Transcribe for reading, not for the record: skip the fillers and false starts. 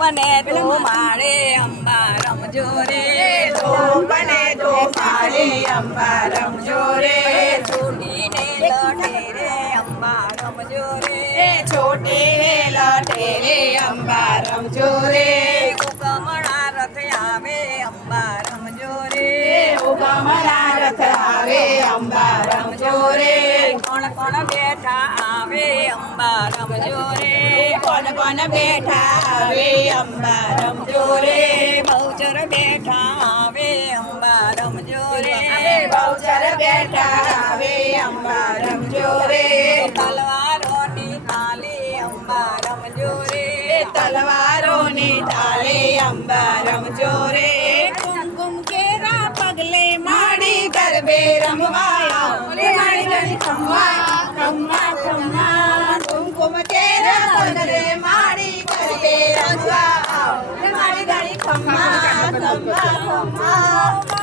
બને તો મારે અંબા રમજો રે બને તો મારે અંબા રમજો રે છોડીને લટે રે અંબા રમજો રે છોટે લટે રે અંબા રમજો રે કમળા રથ આવે અંબા રમજો રે કમળા રથ આવે અંબા રમજો રે કોણ કોણ બેઠા આવે અંબા રમજો રે કોણ કોણ બેઠા આવે અંબા રમજો રે બહુચર બેઠા આવે અંબા રમજો રે બહુચર બેઠા આવે અંબા રમજો રે તલવારોની થાળી અંબા રમજો રે તલવારોની થાળી અંબા રમજો રે કુમકુમ કેરા પગલે માડી ગરબે રમવાયા માડી ગરી ખમ્મા ખમ્મા ખમ્મા કુમકુમ કેરા પગલે માડી ગરબે રમવા માડી ગરી ખમ્મા ખમ્મા ખમ્મા